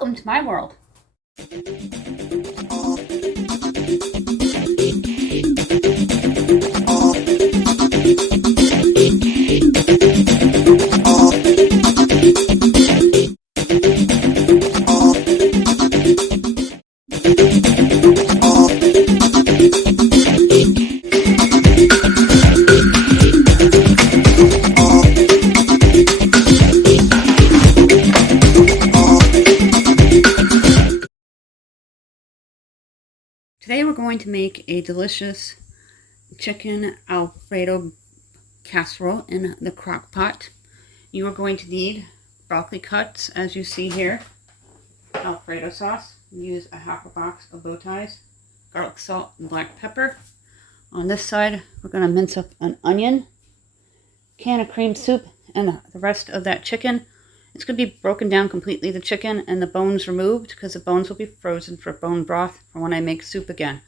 Welcome to my world. Today we're going to make a delicious chicken Alfredo casserole in the crock pot. You are going to need broccoli cuts, as you see here, Alfredo sauce. Use a half a box of bow ties, garlic, salt, and black pepper. On this side, we're going to mince up an onion, can of cream soup, and the rest of that chicken. It's going to be broken down completely, the chicken, and the bones removed, because the bones will be frozen for bone broth for when I make soup again.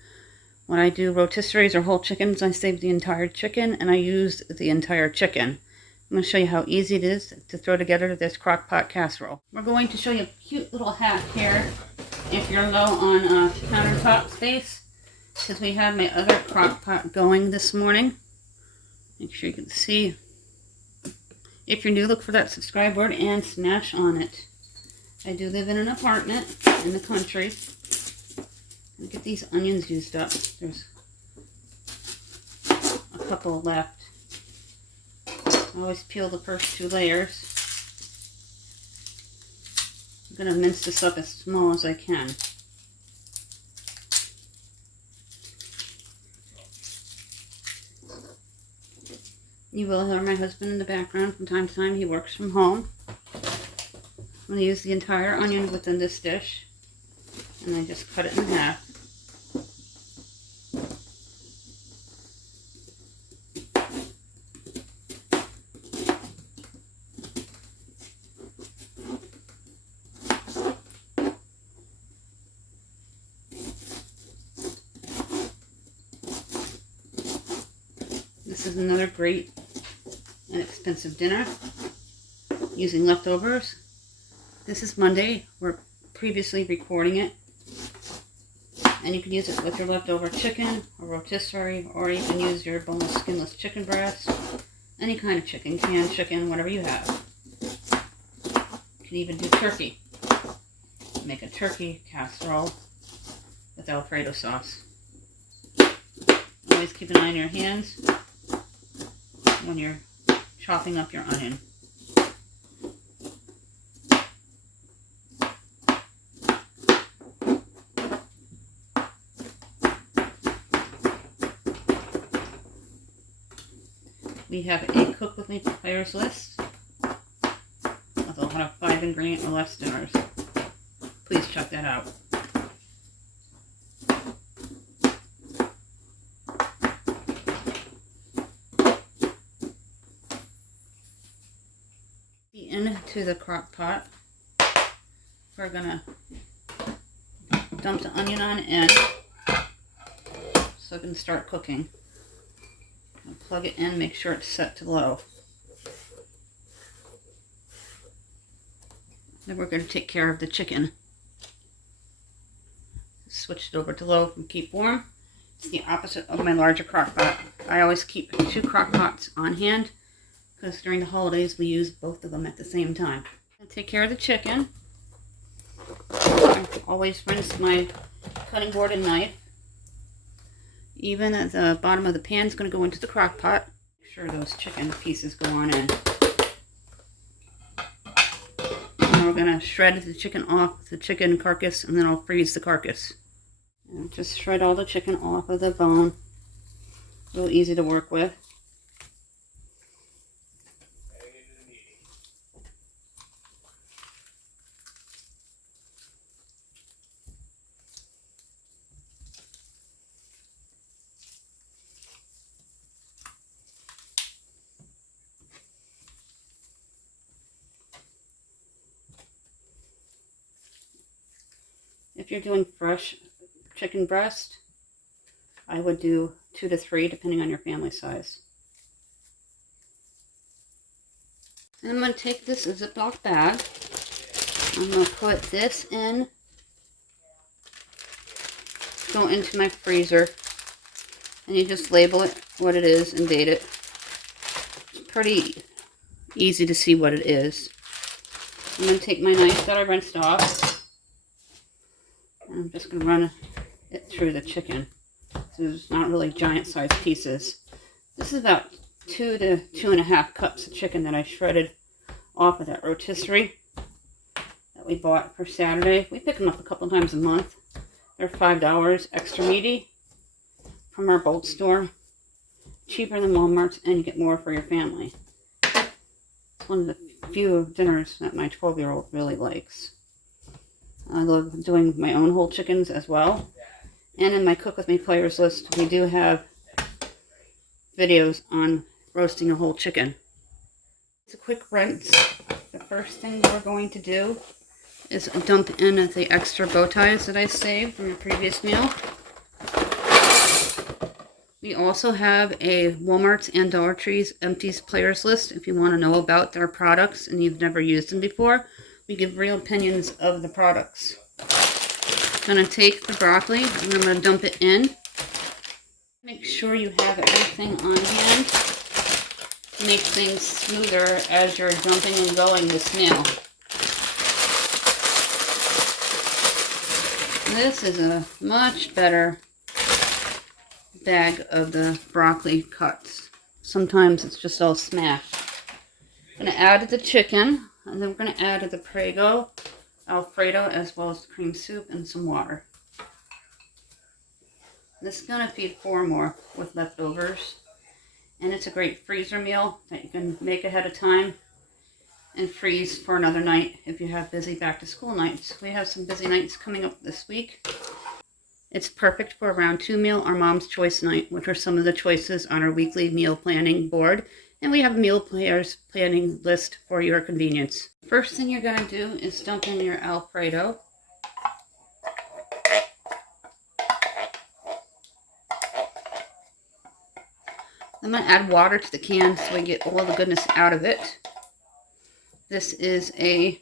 When I do rotisseries or whole chickens, I save the entire chicken, and I use the entire chicken. I'm going to show you how easy it is to throw together this crock pot casserole. We're going to show you a cute little hack here if you're low on countertop space, because we have my other crock pot going this morning. Make sure you can see. If you're new, look for that subscribe word and smash on it. I do live in an apartment in the country. Look at these onions used up. There's a couple left. I always peel the first 2 layers. I'm going to mince this up as small as I can. You will hear my husband in the background from time to time. He works from home. I'm going to use the entire onion within this dish, and I just cut it in half. This is another great and expensive dinner using leftovers. This is Monday. We're previously recording it, and you can use it with your leftover chicken or rotisserie, or you can use your boneless, skinless chicken breast, any kind of chicken, canned chicken, whatever you have. You can even do turkey. Make a turkey casserole with Alfredo sauce. Always keep an eye on your hands when you're chopping up your onion. We have a Cook With Me Players list with a lot of 5 ingredient or less dinners. Please check that out. Into the crock pot, we're gonna dump the onion on in so it can start cooking. I'll plug it in, make sure it's set to low. Then we're going to take care of the chicken. Switch it over to low and keep warm. It's the opposite of my larger crock pot. I always keep 2 crock pots on hand, because during the holidays we use both of them at the same time. I'll take care of the chicken. I always rinse my cutting board and knife. Even at the bottom of the pan is going to go into the crock pot. Make sure those chicken pieces go on in. And we're going to shred the chicken off the chicken carcass, and then I'll freeze the carcass. And just shred all the chicken off of the bone. Real easy to work with. If you're doing fresh chicken breast, I would do 2 to 3 depending on your family size. And I'm going to take this Ziploc bag. I'm going to put this in, go into my freezer, and you just label it what it is and date it. It's pretty easy to see what it is. I'm going to take my knife that I rinsed off, and I'm just going to run it through the chicken. So there's not really giant sized pieces. This is about 2 to 2.5 cups of chicken that I shredded off of that rotisserie that we bought for Saturday. We pick them up a couple times a month. They're $5 extra meaty from our bulk store. Cheaper than Walmart's, and you get more for your family. It's one of the few dinners that my 12-year-old really likes. I love doing my own whole chickens as well. And in my Cook With Me players list, we do have videos on roasting a whole chicken. It's a quick rinse. The first thing we're going to do is dump in the extra bow ties that I saved from the previous meal. We also have a Walmart's and Dollar Tree's empties players list if you want to know about their products and you've never used them before. We give real opinions of the products. I'm going to take the broccoli and I'm going to dump it in. Make sure you have everything on hand to make things smoother as you're dumping and going this meal. This is a much better bag of the broccoli cuts. Sometimes it's just all smashed. I'm going to add the chicken, and then we're going to add the Prego, Alfredo, as well as the cream soup and some water. This is going to feed 4 more with leftovers. And it's a great freezer meal that you can make ahead of time and freeze for another night if you have busy back to school nights. We have some busy nights coming up this week. It's perfect for a round 2 meal or mom's choice night, which are some of the choices on our weekly meal planning board. And we have a meal planning list for your convenience. First thing you're going to do is dump in your Alfredo. I'm going to add water to the can so we get all the goodness out of it. This is a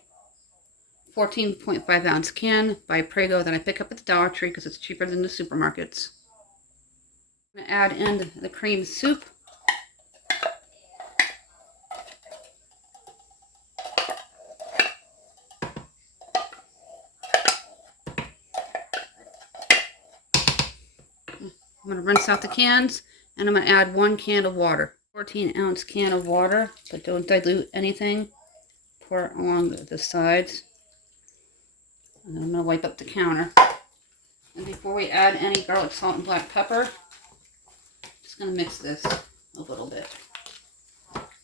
14.5 ounce can by Prego that I pick up at the Dollar Tree because it's cheaper than the supermarkets. I'm going to add in the cream soup. I'm going to rinse out the cans, and I'm going to add 1 can of water. 14-ounce can of water, but don't dilute anything. Pour it along the sides. And then I'm going to wipe up the counter. And before we add any garlic, salt, and black pepper, I'm just going to mix this a little bit.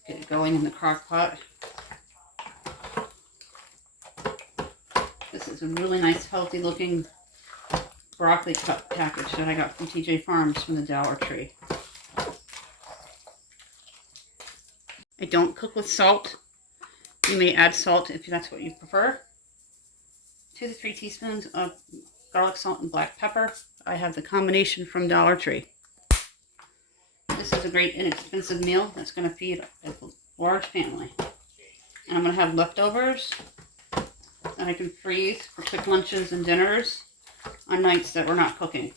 Get it going in the crock pot. This is a really nice, healthy looking broccoli cup package that I got from TJ Farms from the Dollar Tree. I don't cook with salt. You may add salt if that's what you prefer. 2 to 3 teaspoons of garlic, salt, and black pepper. I have the combination from Dollar Tree. This is a great inexpensive meal that's going to feed a large family. And I'm going to have leftovers that I can freeze for quick lunches and dinners on nights that we're not cooking.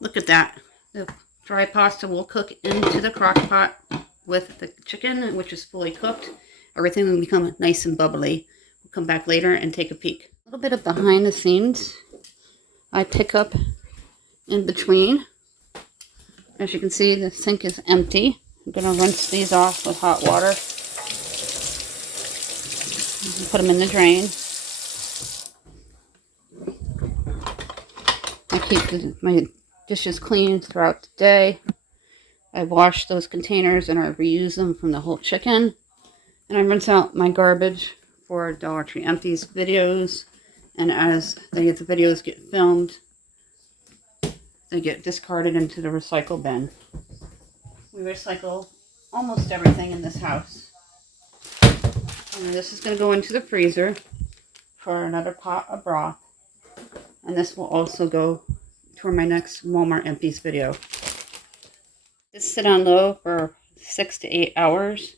Look at that. The dry pasta will cook into the crock pot with the chicken, which is fully cooked. Everything will become nice and bubbly. We'll come back later and take a peek. A little bit of behind the scenes. I pick up in between. As you can see, the sink is empty. I'm going to rinse these off with hot water. Put them in the drain. I keep my dishes clean throughout the day. I wash those containers and I reuse them from the whole chicken. And I rinse out my garbage for Dollar Tree Empties videos. And as the videos get filmed, they get discarded into the recycle bin. We recycle almost everything in this house. And this is going to go into the freezer for another pot of broth. And this will also go for my next Walmart Empties video. Just sit on low for 6 to 8 hours.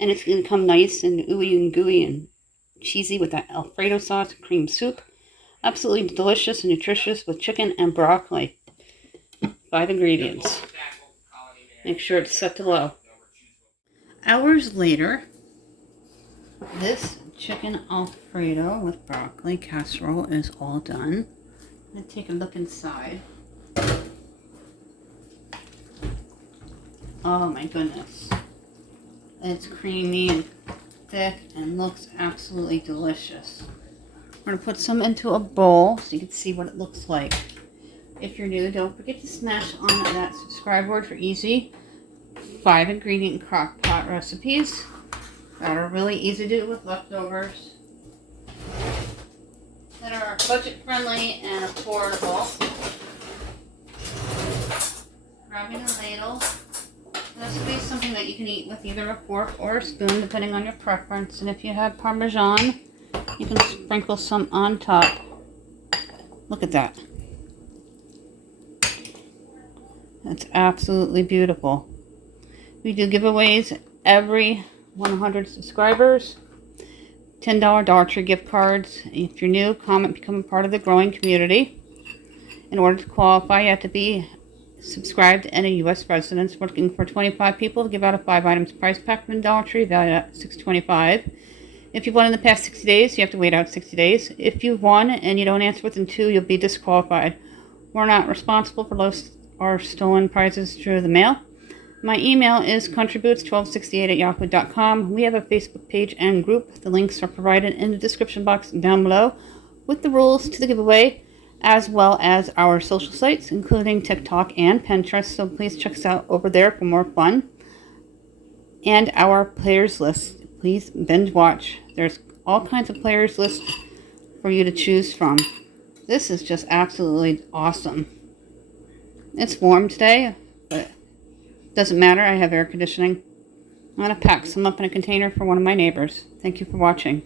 And it's going to come nice and ooey and gooey and cheesy with that Alfredo sauce, cream soup. Absolutely delicious and nutritious with chicken and broccoli. 5 ingredients. Make sure it's set to low. Hours later, this chicken Alfredo with broccoli casserole is all done. I'm going to take a look inside. Oh my goodness. It's creamy and thick and looks absolutely delicious. We're going to put some into a bowl so you can see what it looks like. If you're new, don't forget to smash on that subscribe board for easy 5 ingredient crock pot recipes that are really easy to do with leftovers, that are budget friendly and affordable. Grabbing a ladle. This will be something that you can eat with either a fork or a spoon depending on your preference. And if you have Parmesan, you can sprinkle some on top. Look at that. That's absolutely beautiful. We do giveaways every 100 subscribers. $10 Dollar Tree gift cards. If you're new, comment, become a part of the growing community. In order to qualify, you have to be subscribed and a U.S. resident. We're looking for 25 people to give out a 5 items prize pack from Dollar Tree, valued at $6.25. If you've won in the past 60 days, you have to wait out 60 days. If you've won and you don't answer within 2, you'll be disqualified. We're not responsible for lost or stolen prizes through the mail. My email is countryboots1268@yahoo.com. We have a Facebook page and group. The links are provided in the description box down below with the rules to the giveaway, as well as our social sites, including TikTok and Pinterest. So please check us out over there for more fun. And our players list. Please binge watch. There's all kinds of players lists for you to choose from. This is just absolutely awesome. It's warm today, but doesn't matter. I have air conditioning. I'm going to pack some up in a container for one of my neighbors. Thank you for watching.